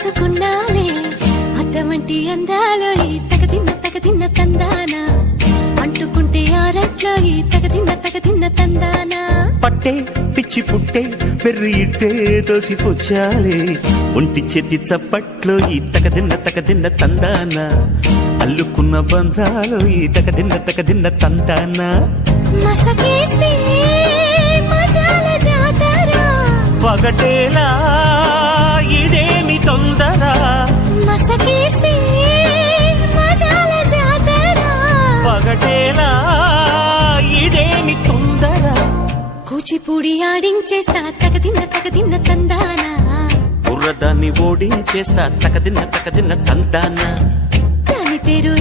దాచుకున్నాలే అద్దమంటి అందాలో ఈ తగదిన్న తందానా అంటుకుంటే ఆరట్లో ఈ తగదిన్న తందానా పట్టే పిచ్చి పుట్టే పెర్రి ఇట్టే దోసిపుచ్చాలే ఒంటి చెట్టి చప్పట్లో ఈ తగదిన్న తందానా అల్లుకున్న బంధాలు ఈ తగదిన్న తందానా మసకేస్తే మజాల జాతర పగటేలా ఇదేమి తొందర మసకేస్తే మజాల జాతర పగటేలా ఇదేమి తొందర కూచిపూడి ఆడించేస్తా తగదిన్న తందానా బుర్రదాన్ని ఓడించేస్తా తగదిన్న తందానా దాని పేరు